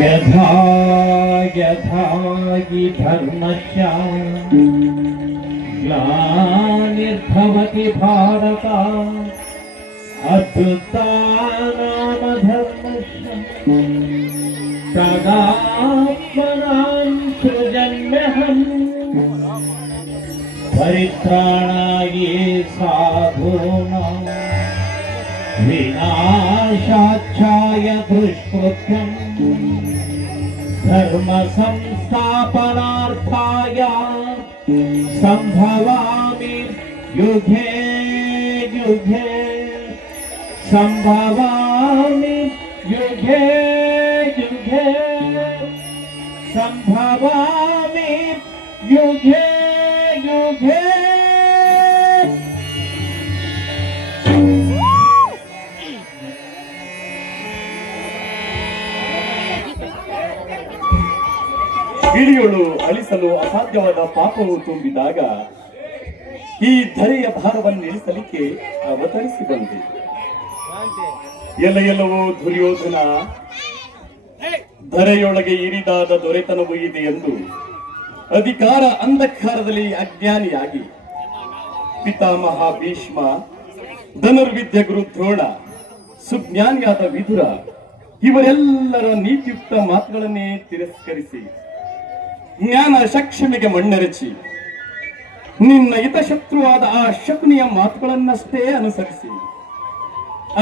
यथा यथा हि धर्मस्य ग्लानिर्भवति भारत अभ्युत्थानमधर्मस्य तदात्मनां सृजन्यहम् परित्राणाय साधूनां विनाशाय दुष्कृत्यम् धर्म संस्थापनार्थाय संभवामि युगे युगे संभवामि युगे युगे संभवामि युगे युगे ಗಿಳಿಯೊಳು ಅಳಿಸಲು ಅಸಾಧ್ಯವಾದ ಪಾಪವು ತುಂಬಿದಾಗ ಈ ಧರೆಯ ಭಾರವನ್ನು ಇಳಿಸಲಿಕ್ಕೆ ಅವತರಿಸಿ ಬಂದೆ. ಎಲ್ಲವೋ ದುರ್ಯೋಧನ ಧರೆಯೊಳಗೆ ಇರಿದಾದ ದೊರೆತನವೂ ಇದೆ ಎಂದು ಅಧಿಕಾರ ಅಂಧಕಾರದಲ್ಲಿ ಅಜ್ಞಾನಿಯಾಗಿ ಪಿತಾಮಹ ಭೀಷ್ಮ, ಧನುರ್ವಿದ್ಯ ಗುರು ದ್ರೋಣ, ಸುಜ್ಞಾನಿಯಾದ ವಿದುರ ಇವರೆಲ್ಲರ ನೀತಿಯುಕ್ತ ಮಾತುಗಳನ್ನೇ ತಿರಸ್ಕರಿಸಿ ಜ್ಞಾನ ಸಕ್ಷಮಿಗೆ ಮಣ್ಣೆರಚಿ ನಿನ್ನ ಹಿತಶತ್ರುವಾದ ಆ ಶಕುನಿಯ ಮಾತುಗಳನ್ನಷ್ಟೇ ಅನುಸರಿಸಿ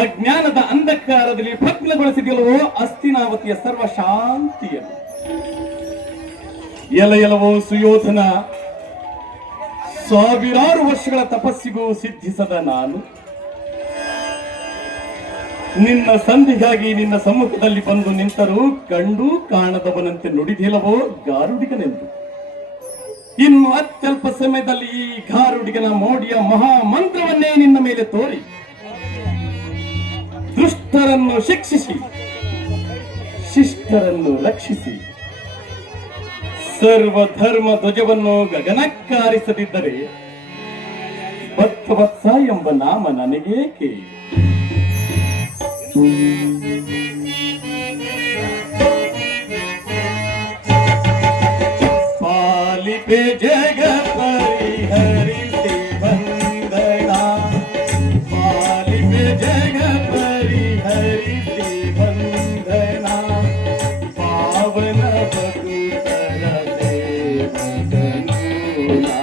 ಅಜ್ಞಾನದ ಅಂಧಕಾರದಲ್ಲಿ ಭಗ್ನಗೊಳಿಸಿದೆಯಲ್ಲವೋ ಹಸ್ತಿನಾವತಿಯ ಸರ್ವ ಶಾಂತಿಯನ್ನು. ಎಲ್ಲವೋ ಸುಯೋಧನ, ಸಾವಿರಾರು ವರ್ಷಗಳ ತಪಸ್ಸಿಗೂ ಸಿದ್ಧಿಸದ ನಾನು ನಿನ್ನ ಸಂಧಿಗಾಗಿ ನಿನ್ನ ಸಮ್ಮುಖದಲ್ಲಿ ಬಂದು ನಿಂತರೂ ಕಂಡು ಕಾಣದವನಂತೆ ನುಡಿದಿಲ್ಲವೋ ಗಾರುಡಿಗನೆಂದು. ಇನ್ನು ಅತ್ಯಲ್ಪ ಸಮಯದಲ್ಲಿ ಈ ಗಾರುಡಿಗನ ಮೋಡಿಯ ಮಹಾ ಮಂತ್ರವನ್ನೇ ನಿನ್ನ ಮೇಲೆ ತೋರಿ ದುಷ್ಟರನ್ನು ಶಿಕ್ಷಿಸಿ ಶಿಷ್ಟರನ್ನು ರಕ್ಷಿಸಿ ಸರ್ವಧರ್ಮ ಧ್ವಜವನ್ನು ಗಗನಕ್ಕಾರಿಸದಿದ್ದರೆ ಭಕ್ತವತ್ಸ ಎಂಬ ನಾಮ ನನಗೇಕೆ? पालिपे जग परिहरिते वंदना, पालिपे जग परिहरिते वंदना, पावन बगुतर देव करुणा,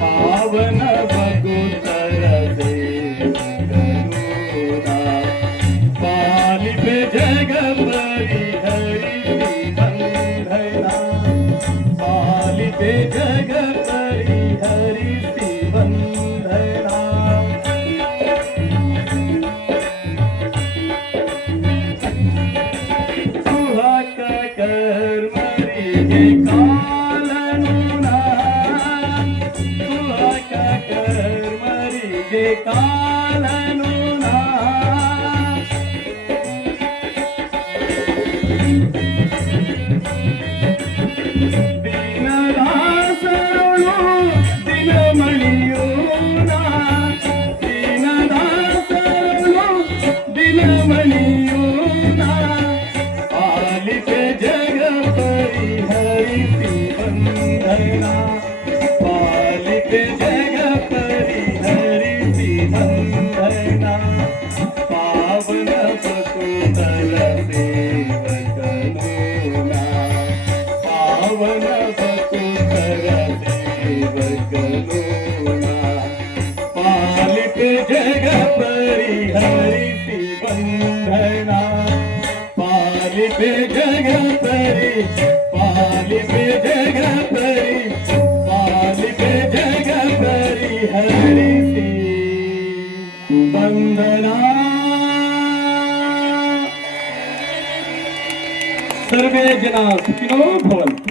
पावन बगुतर देव करुणा, पालिपे जग परिहरिते वंदना, पालिपे जग परिहरिते वंदना। सुहाग कर्मरिगे कालनुना, सुहाग कर्मरिगे कालनुना, दीनदासरुಳು ದಿನಮಣಿಯೋನಾ, ದೀನದಾಸರುಳು ದಿನಮಣಿಯೋನಾ, ಪಾಲಿಪೆ ಜಗ ಪರಿಹರಿಸಿ ವಂದನಾ, ಪಾಲಿಪೆ ಜಗ ಪರಿಹರಿಸಿ ವಂದನಾ, ಪಾವನ ಬಕುತರ ಸೇವಕನೋನಾ, ಪಾವನ ಬಕುತರ ಸೇವಕನೋನಾ, ಪಾಲಿಪೆ ಜಗ ಪರಿಹರಿಸಿ ವಂದನಾ, ಪಾಲಿಪೆ ಜಗ ಪರಿ, ಪಾಲಿಪೆ ಜಗ ಪರಿ, ಪಾಲಿಪೆ ಜಗ ಪರಿಹರಿಸಿ ವಂದನಾ. ಸರ್ವೇ ಜನ ಸುಖಿನೋ ಭವಂತು.